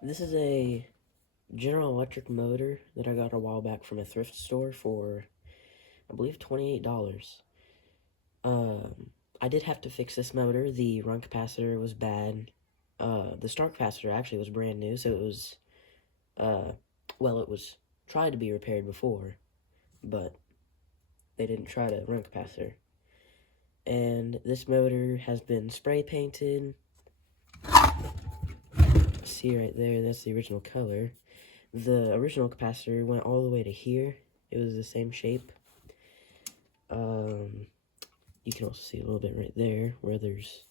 This is a General Electric motor that I got a while back from a thrift store for, I believe, $28. I did have to fix this motor. The run capacitor was bad. The start capacitor actually was brand new, so it was, well, it was tried to be repaired before, but they didn't try to run capacitor. And this motor has been spray painted. See right there, that's the original color. The original capacitor went all the way to here. It was the same shape. You can also see a little bit right there where there's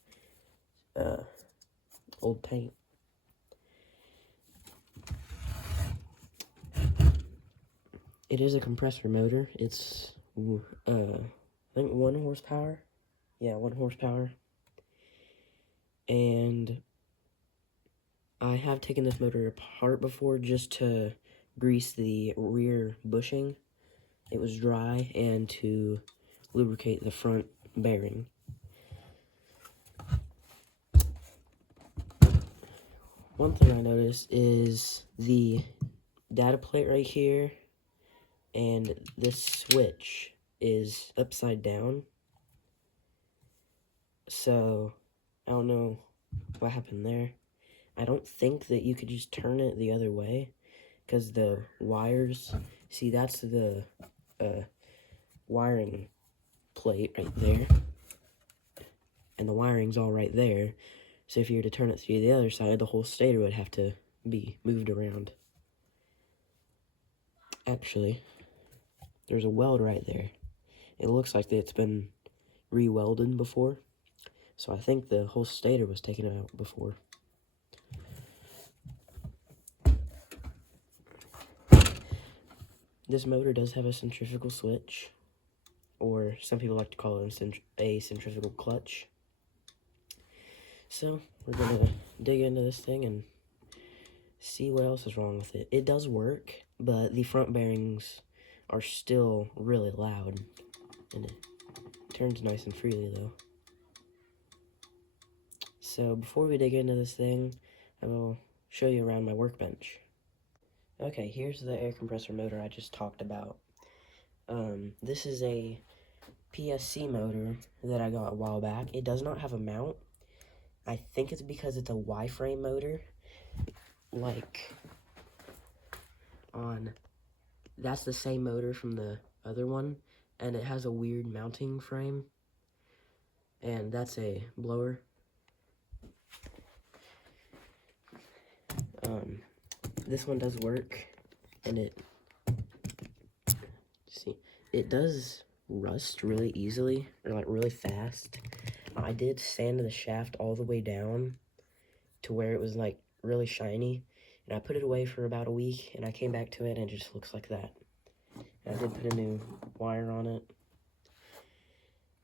old paint. It is a compressor motor. It's I think 1 horsepower. Yeah, 1 horsepower. And I have taken this motor apart before just to grease the rear bushing. It was dry, and to lubricate the front bearing. One thing I noticed is the data plate right here and this switch is upside down. So I don't know what happened there. I don't think that you could just turn it the other way, because the wires, see, that's the wiring plate right there, and the wiring's all right there. So if you were to turn it to the other side, the whole stator would have to be moved around. Actually, there's a weld right there. It looks like it's been re-welded before, so I think the whole stator was taken out before. This motor does have a centrifugal switch, or some people like to call it a centrifugal clutch. So we're gonna dig into this thing and see what else is wrong with it. It does work, but the front bearings are still really loud, and it turns nice and freely though. So before we dig into this thing, I will show you around my workbench. Okay, here's the air compressor motor I just talked about. This is a PSC motor that I got a while back. It does not have a mount. I think it's because it's a Y-frame motor. Like, that's the same motor from the other one, and it has a weird mounting frame, and that's a blower. This one does work, and it does rust really easily, or like really fast. I did sand the shaft all the way down to where it was like really shiny, and I put it away for about a week, and I came back to it, and it just looks like that. And I did put a new wire on it.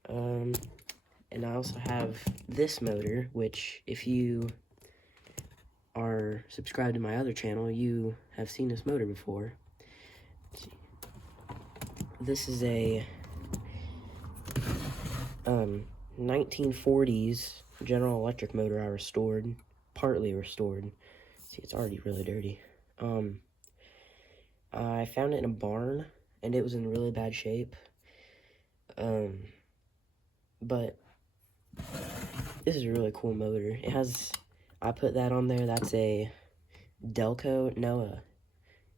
And I also have this motor, which, if you are subscribed to my other channel, you have seen this motor before. Let's see. This is a 1940s General Electric motor I restored, partly restored. See, it's already really dirty. I found it in a barn, and it was in really bad shape. But this is a really cool motor. It has, I put that on there, that's a Delco, no,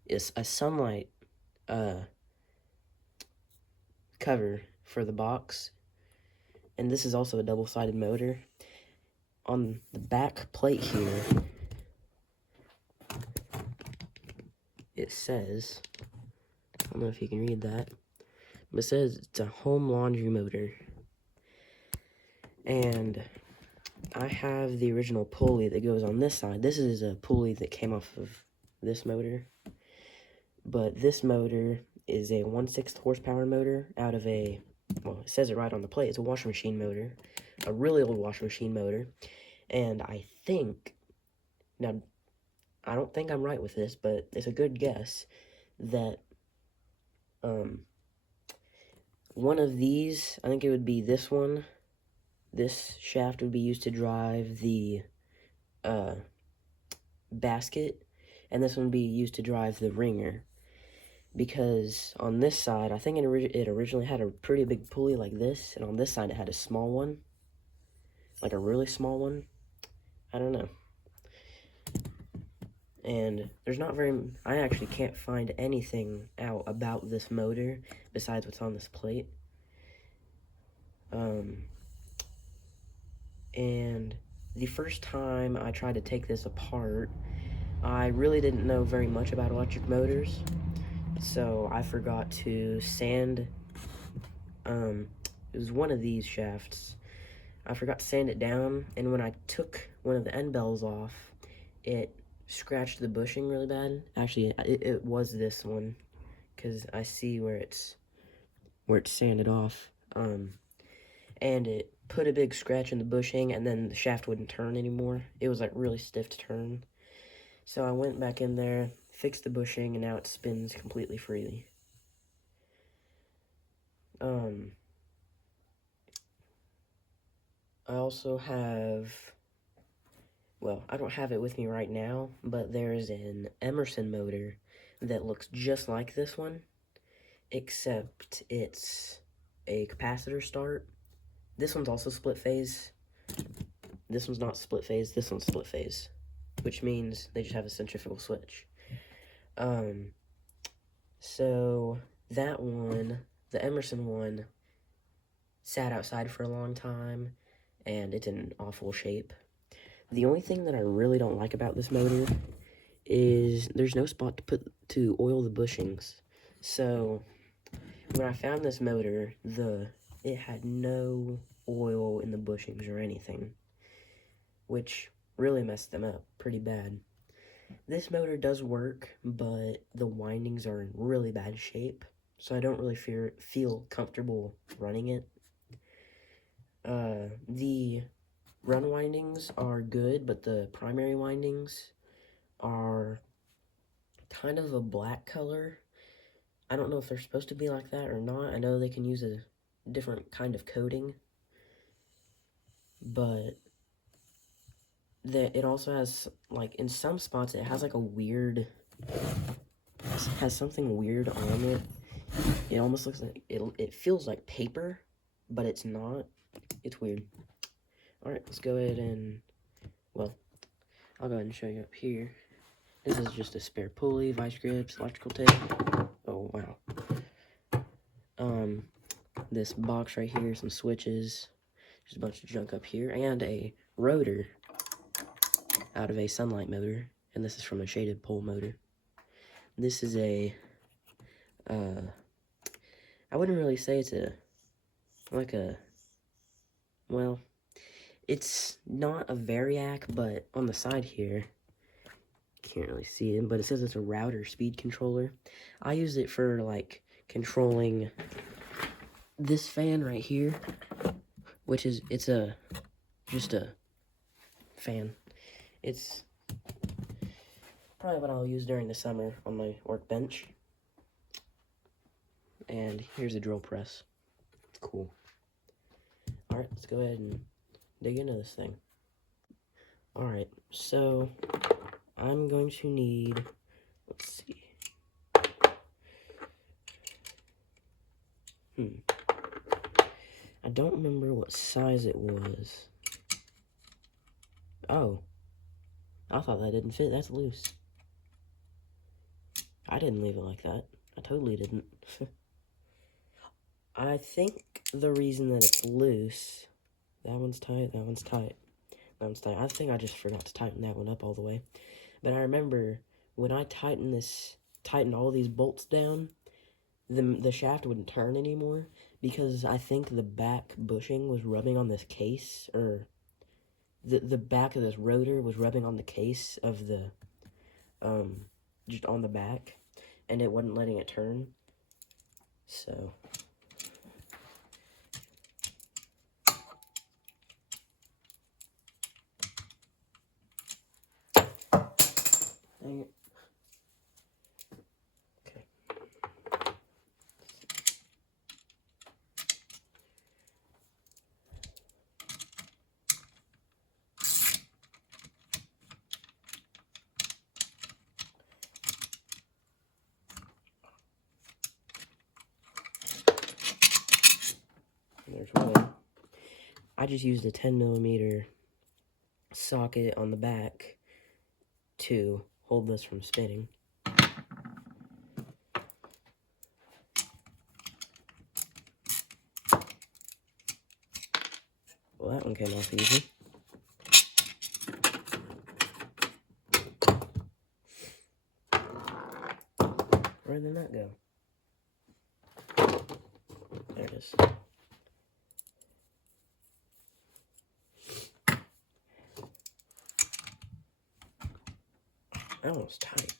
it's a Sunlight, cover for the box. And this is also a double-sided motor. On the back plate here, it says, I don't know if you can read that, but it says it's a home laundry motor. And I have the original pulley that goes on this side. This is a pulley that came off of this motor. But this motor is a 1/6 horsepower motor out of a, well, it says it right on the plate, it's a washing machine motor. A really old washing machine motor. And I think, now, I don't think I'm right with this, but it's a good guess that one of these, I think it would be this one, this shaft would be used to drive the basket, and this one would be used to drive the ringer. Because on this side, I think it originally had a pretty big pulley like this, and on this side it had a small one, like a really small one. I don't know. And there's not very, I actually can't find anything out about this motor besides what's on this plate. And the first time I tried to take this apart, I really didn't know very much about electric motors, so I forgot to sand, it was one of these shafts. I forgot to sand it down, and when I took one of the end bells off, it scratched the bushing really bad. Actually, it was this one, because I see where it's sanded off, and it put a big scratch in the bushing, and then the shaft wouldn't turn anymore. It was like really stiff to turn. So I went back in there, fixed the bushing, and now it spins completely freely. I also have, well, I don't have it with me right now, but there's an Emerson motor that looks just like this one, except it's a capacitor start. This one's also split phase. This one's not split phase, this one's split phase, which means they just have a centrifugal switch. So that one, the Emerson one, sat outside for a long time, and it's in awful shape. The only thing that I really don't like about this motor is there's no spot to oil the bushings. So when I found this motor, it had no oil in the bushings or anything, which really messed them up pretty bad. This motor does work, but the windings are in really bad shape, so I don't really feel comfortable running it. The run windings are good, but the primary windings are kind of a black color. I don't know if they're supposed to be like that or not. I know they can use a different kind of coating, but it also has, like, in some spots, it has, like, has something weird on it. It almost looks like, it feels like paper, but it's not. It's weird. Alright, let's go ahead and, well, I'll go ahead and show you up here. This is just a spare pulley, vice grips, electrical tape. Oh, wow. This box right here, some switches, just a bunch of junk up here, and a rotor out of a Sunlight motor, and this is from a shaded pole motor. This is I wouldn't really say it's well, it's not a Variac, but on the side here, can't really see it, but it says it's a router speed controller. I use it for, like, controlling this fan right here, which is, just a fan. It's probably what I'll use during the summer on my workbench. And here's a drill press. It's cool. Alright, let's go ahead and dig into this thing. Alright, so I'm going to need, let's see. I don't remember what size it was. Oh, I thought that didn't fit. That's loose. I didn't leave it like that. I totally didn't. I think the reason that it's loose, that one's tight, that one's tight, that one's tight. I think I just forgot to tighten that one up all the way. But I remember when I tightened all these bolts down, the shaft wouldn't turn anymore because I think the back bushing was rubbing on this case, or the back of this rotor was rubbing on the case of the, just on the back, and it wasn't letting it turn. So dang it. Okay. I just used a 10mm socket on the back to hold this from spinning. Well, that one came off easy. Where did that go? There it is. That one was tight.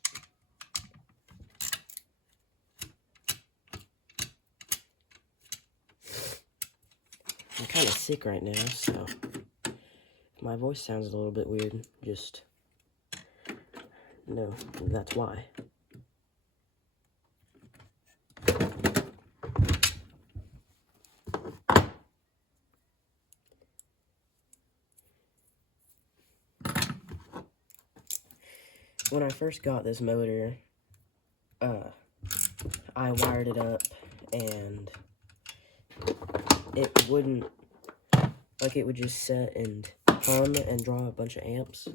I'm kind of sick right now, so my voice sounds a little bit weird. Just know that's why. When I first got this motor, I wired it up and it wouldn't, like, it would just set and hum and draw a bunch of amps.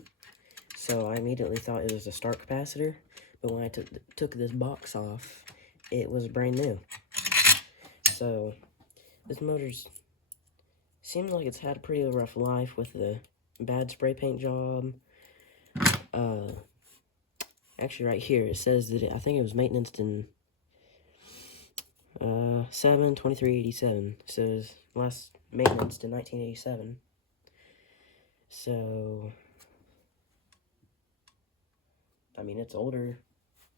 So I immediately thought it was a start capacitor, but when I took this box off, it was brand new. So this motor's seems like it's had a pretty rough life with the bad spray paint job. Actually, right here it says that I think it was maintenance in 7/23/87. It says last maintenance in 1987. So I mean, it's older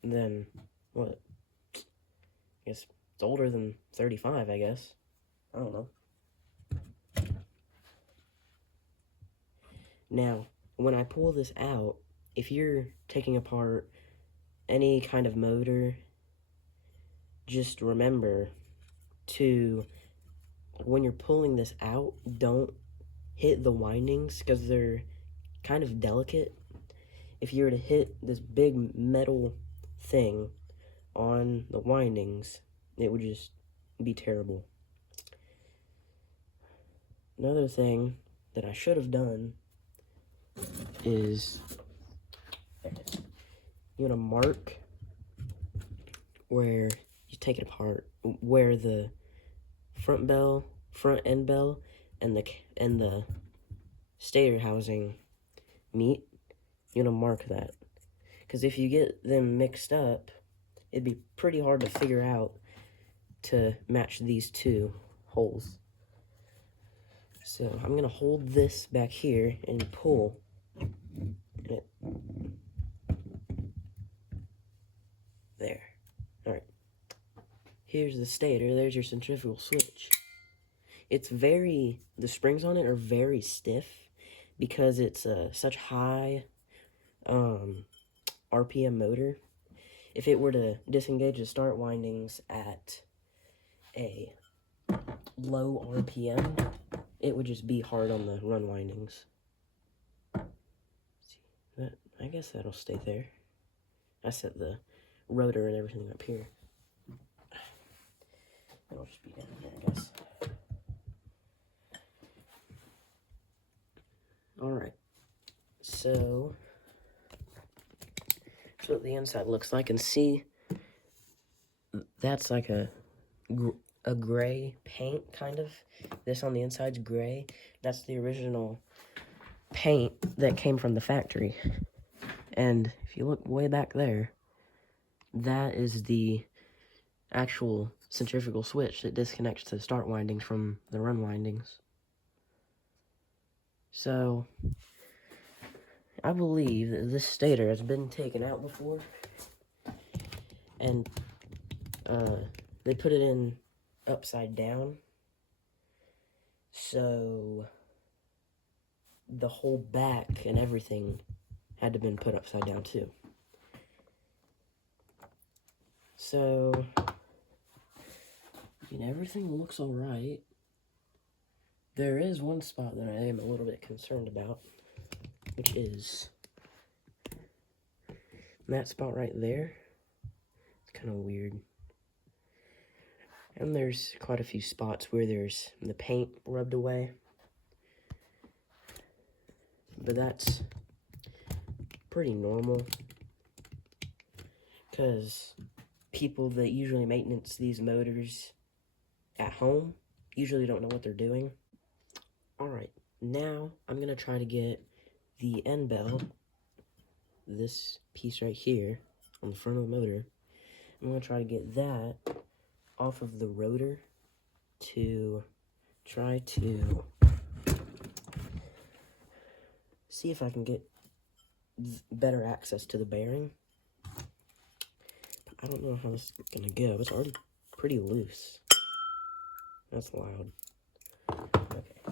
than what? I guess it's older than 35. I guess. I don't know. Now, when I pull this out, if you're taking apart any kind of motor, just remember to, when you're pulling this out, don't hit the windings because they're kind of delicate. If you were to hit this big metal thing on the windings, it would just be terrible. Another thing that I should have done is you want to mark where you take it apart, where the front end bell, and the stator housing meet. You want to mark that, because if you get them mixed up, it'd be pretty hard to figure out to match these two holes. So I'm gonna hold this back here and pull it. There. Alright. Here's the stator. There's your centrifugal switch. It's the springs on it are very stiff because it's such high RPM motor. If it were to disengage the start windings at a low RPM, it would just be hard on the run windings. See, I guess that'll stay there. I set the rotor and everything up here. It'll just be down here, I guess. Alright, so that's what the inside looks like, and see, that's like a gray paint, kind of. This on the inside's gray. That's the original paint that came from the factory. And if you look way back there, that is the actual centrifugal switch that disconnects the start windings from the run windings. So I believe that this stator has been taken out before, and they put it in upside down, so the whole back and everything had to been put upside down too. So I mean, everything looks alright. There is one spot that I am a little bit concerned about, which is that spot right there. It's kind of weird. And there's quite a few spots where there's the paint rubbed away. but that's pretty normal, because people that usually maintenance these motors at home usually don't know what they're doing. Alright, now I'm going to try to get the end bell, this piece right here, on the front of the motor. I'm going to try to get that off of the rotor to try to see if I can get better access to the bearing. But I don't know how this is going to go. It's already pretty loose. That's loud. Okay.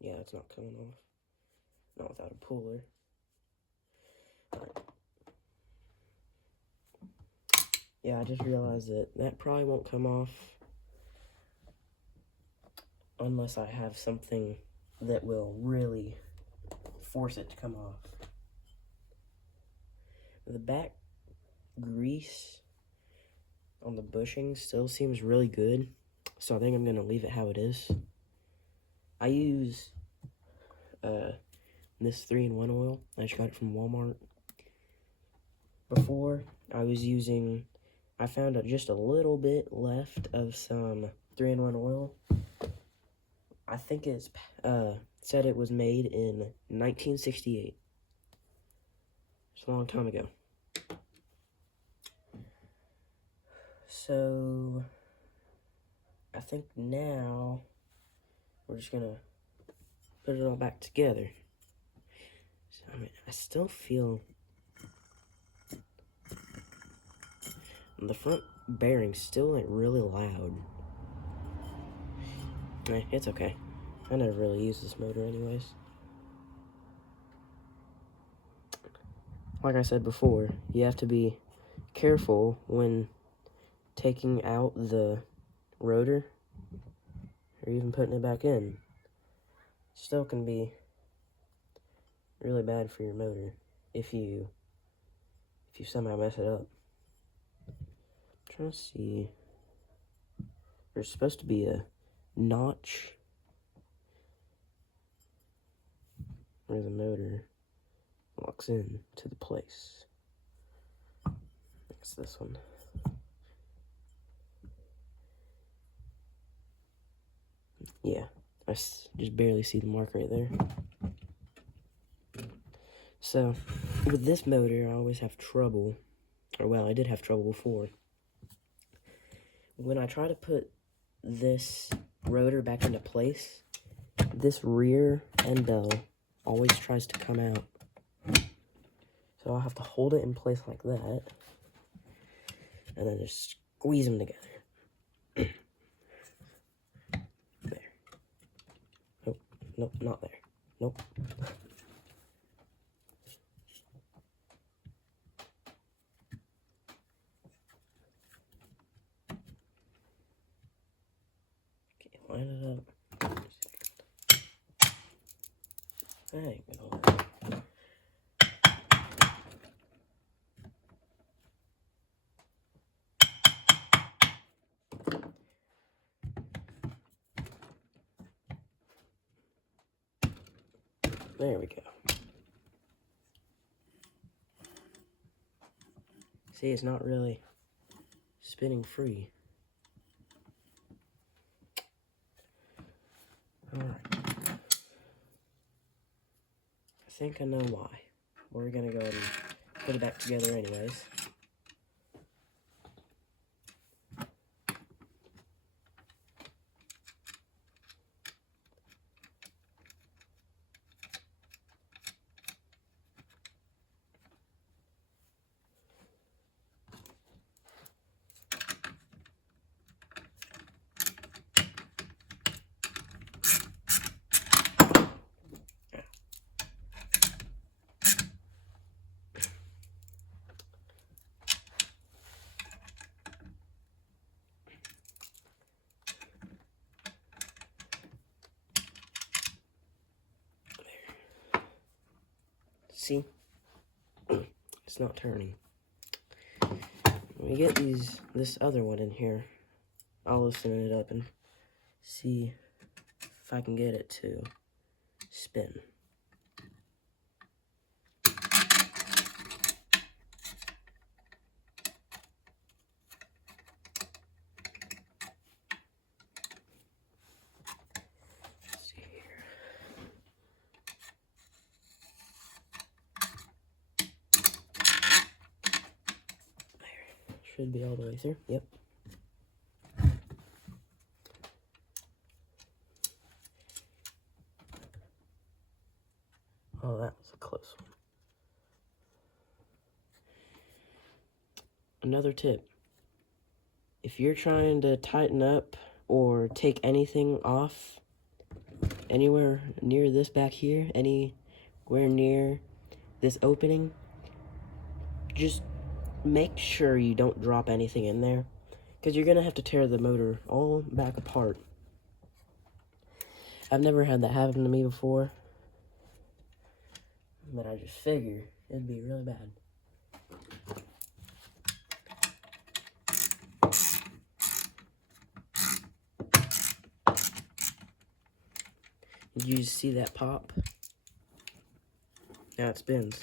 Yeah, it's not coming off. Not without a puller. Alright. Yeah, I just realized that probably won't come off unless I have something that will really force it to come off. The back grease on the bushing still seems really good, so I think I'm going to leave it how it is. I use this 3-in-1 oil. I just got it from Walmart. Before, I found just a little bit left of some 3-in-1 oil. I think it's said it was made in 1968. It's a long time ago. So, I think now we're just gonna put it all back together. So, I mean, I still feel the front bearing's still like really loud. It's okay. I never really use this motor anyways. Like I said before, you have to be careful when taking out the rotor or even putting it back in. Still can be really bad for your motor if you somehow mess it up. I'm trying to see. There's supposed to be a notch where the motor locks in to the place. It's this one. Yeah, I just barely see the mark right there. So, with this motor, I always have trouble, or well, I did have trouble before. When I try to put this rotor back into place, this rear end bell always tries to come out. So I'll have to hold it in place like that, and then just squeeze them together. There. Nope, nope, not there. Nope. Okay, line it up. There you go. There we go. See, it's not really spinning free. Alright. I think I know why. We're gonna go ahead and put it back together anyways. See? It's not turning. When we get this other one in here, I'll loosen it up and see if I can get it to spin. Let's see here. There. Should be all the way through. Yep. Oh, that was a close one. Another tip. If you're trying to tighten up or take anything off anywhere near this back here, anywhere near this opening, just make sure you don't drop anything in there, because you're going to have to tear the motor all back apart. I've never had that happen to me before, but I just figured it'd be really bad. Did you see that pop? Now it spins.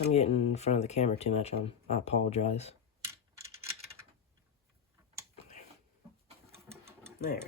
I'm getting in front of the camera too much. I apologize. There.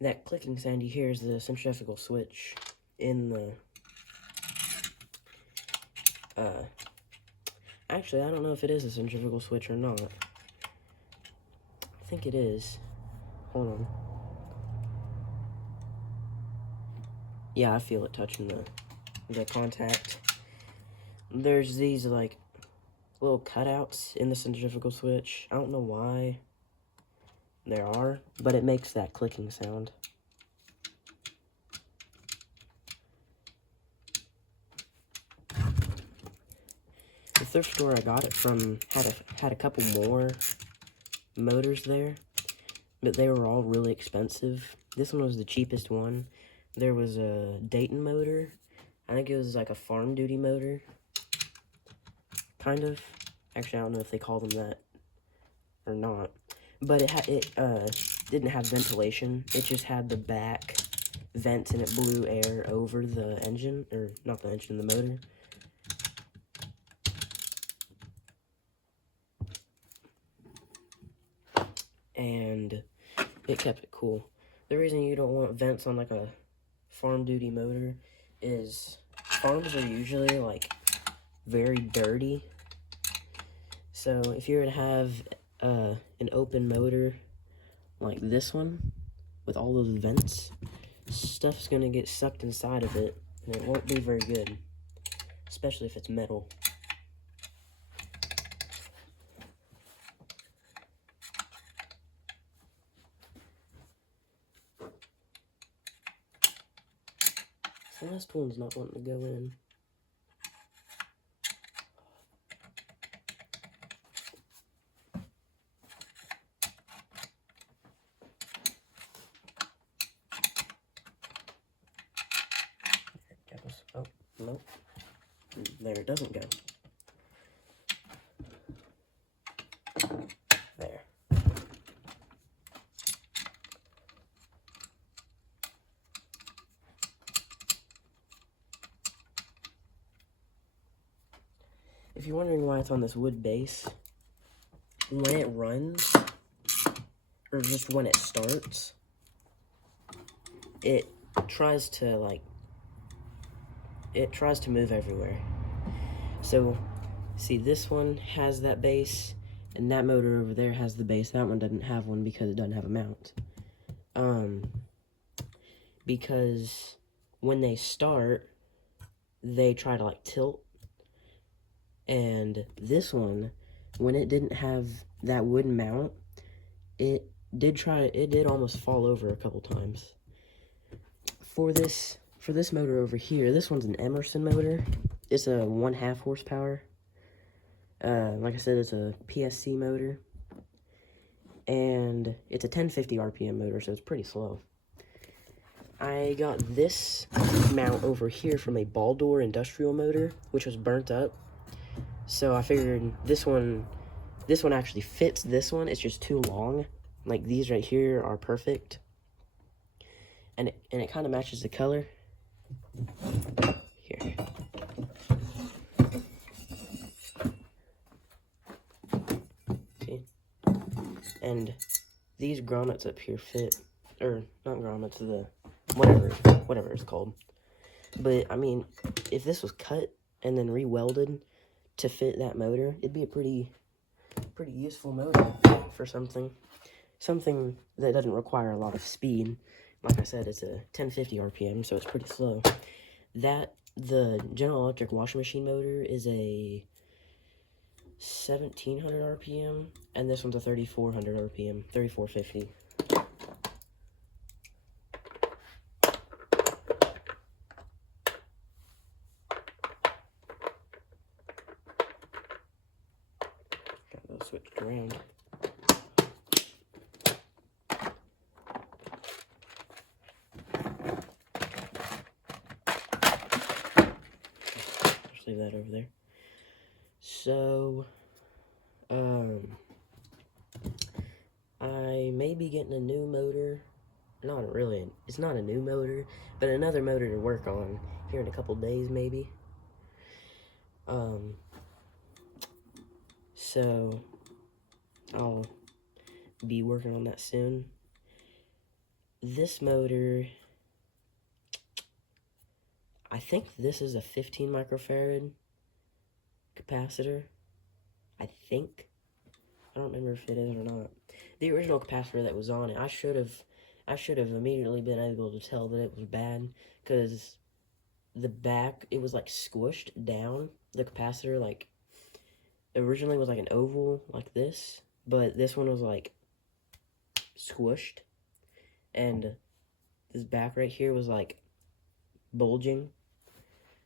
That clicking sound you hear is the centrifugal switch in the, actually, I don't know if it is a centrifugal switch or not. I think it is. Hold on. Yeah, I feel it touching the contact. There's these, like, little cutouts in the centrifugal switch. I don't know why there are, but it makes that clicking sound. The thrift store I got it from had a couple more motors there, but they were all really expensive. This one was the cheapest one. There was a Dayton motor. I think it was like a farm duty motor, kind of. Actually, I don't know if they call them that or not. But it didn't have ventilation. It just had the back vents, and it blew air over the engine, or not the engine, the motor. And it kept it cool. The reason you don't want vents on like a farm duty motor is farms are usually like very dirty. So if you were to have an open motor like this one with all those vents, stuff's gonna get sucked inside of it, and it won't be very good, especially if it's metal. The last one's not wanting to go in. Oh, no. There it doesn't go. There. If you're wondering why it's on this wood base, when it runs, or just when it starts, it tries to move everywhere. So, see, this one has that base, and that motor over there has the base. That one doesn't have one because it doesn't have a mount. Because when they start, they try to, like, tilt. And this one, when it didn't have that wooden mount, it it did almost fall over a couple times. For this motor over here, this one's an Emerson motor. It's a 1/2 horsepower. Like I said, it's a PSC motor. And it's a 1050 RPM motor, so it's pretty slow. I got this mount over here from a Baldor industrial motor, which was burnt up. So I figured this one actually fits this one. It's just too long. Like, these right here are perfect. And it kind of matches the color. Here. See? And these grommets up here fit, or not grommets, the whatever it's called. But I mean, if this was cut and then re-welded to fit that motor, it'd be a pretty useful motor for something that doesn't require a lot of speed. Like I said, it's a 1050 RPM, so it's pretty slow. The General Electric washing machine motor is a 1700 RPM, and this one's a 3400 RPM, 3450. Got those switched around. Just leave that over there. So, I may be getting a new motor. Not really, it's not a new motor, but another motor to work on here in a couple days, maybe. So, I'll be working on that soon. This motor, I think this is a 15 microfarad capacitor. I think. I don't remember if it is or not. The original capacitor that was on it, I should have immediately been able to tell that it was bad, because the back, it was like squished down. The capacitor, like, originally was like an oval like this, but this one was like squished, and this back right here was like bulging,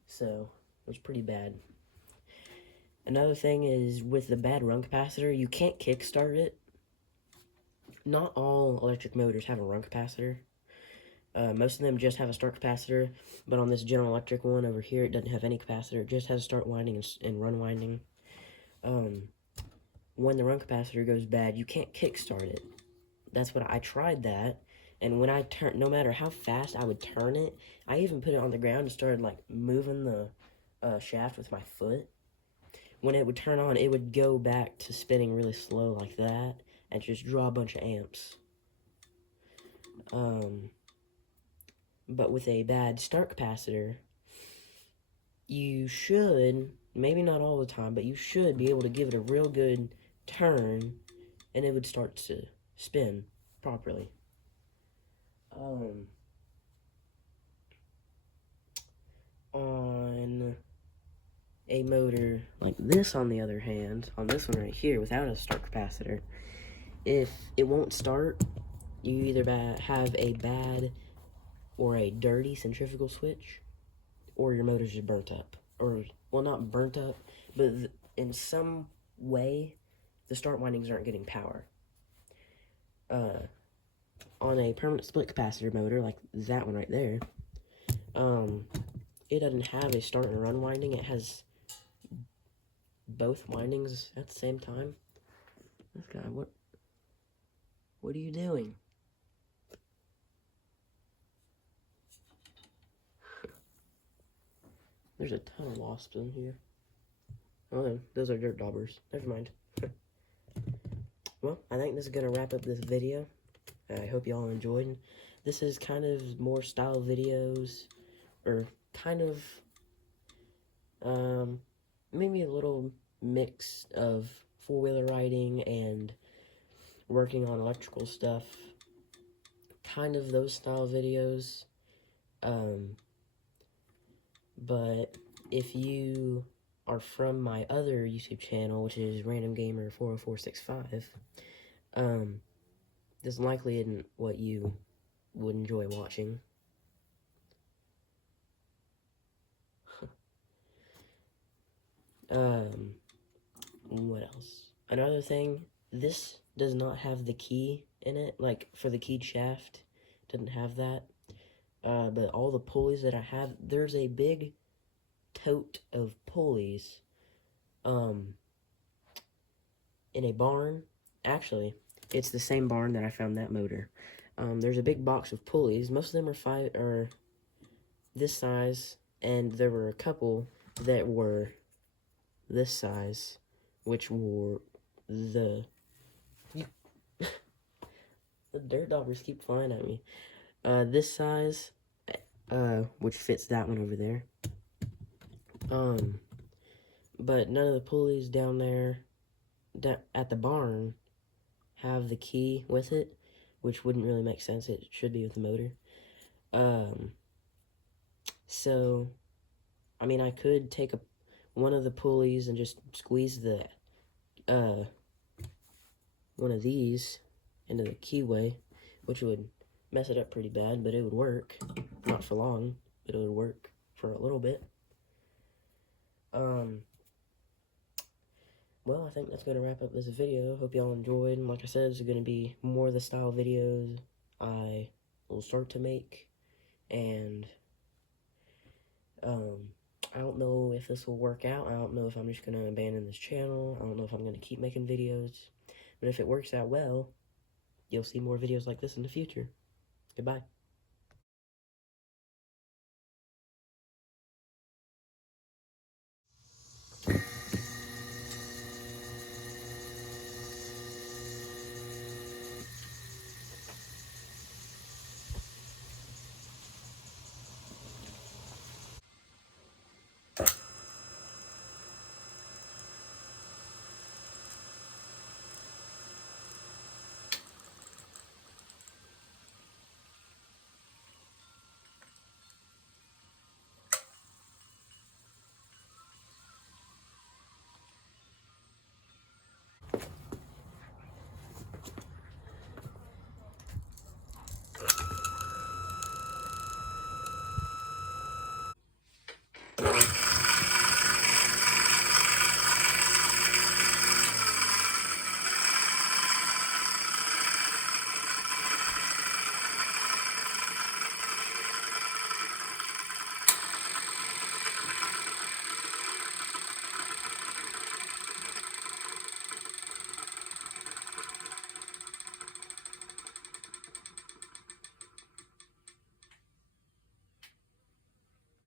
so it was pretty bad. Another thing is, with the bad run capacitor, you can't kickstart it. Not all electric motors have a run capacitor. Most of them just have a start capacitor, but on this General Electric one over here, it doesn't have any capacitor. It just has start winding and run winding. When the run capacitor goes bad, you can't kickstart it. That's what I tried that, and when I turned, no matter how fast I would turn it, I even put it on the ground and started like moving the shaft with my foot. When it would turn on, it would go back to spinning really slow like that, and just draw a bunch of amps. But with a bad start capacitor, you should, maybe not all the time, but you should be able to give it a real good turn, and it would start to spin properly. On a motor like this, on the other hand, on this one right here, without a start capacitor, if it won't start, you either have a bad or a dirty centrifugal switch, or your motor's just burnt up. Or, well, not burnt up, but in some way, the start windings aren't getting power. On a permanent split capacitor motor, like that one right there, it doesn't have a start and run winding. It has both windings at the same time. This guy, what are you doing? There's a ton of wasps in here. Oh, those are dirt daubers. Never mind. Well, I think this is going to wrap up this video. I hope y'all enjoyed. This is kind of more style videos, or kind of, maybe a little mix of four-wheeler riding and working on electrical stuff. Kind of those style videos. But if you are from my other YouTube channel, which is Random Gamer 40465, this likely isn't what you would enjoy watching. What else? Another thing, this does not have the key in it, like for the keyed shaft, doesn't have that. But all the pulleys that I have, there's a big tote of pulleys, in a barn. Actually, it's the same barn that I found that motor. There's a big box of pulleys. Most of them are this size, and there were a couple that were this size, which were the the dirt doggers keep flying at me. This size, which fits that one over there. But none of the pulleys down there at the barn have the key with it, which wouldn't really make sense. It should be with the motor. So, I mean, I could take one of the pulleys and just squeeze the one of these into the keyway, which would mess it up pretty bad, but it would work. Not for long, but it would work for a little bit. Well, I think that's going to wrap up this video. Hope y'all enjoyed. And like I said, this is going to be more of the style videos I will start to make. And, I don't know if this will work out. I don't know if I'm just going to abandon this channel. I don't know if I'm going to keep making videos. But if it works out well, you'll see more videos like this in the future. Goodbye.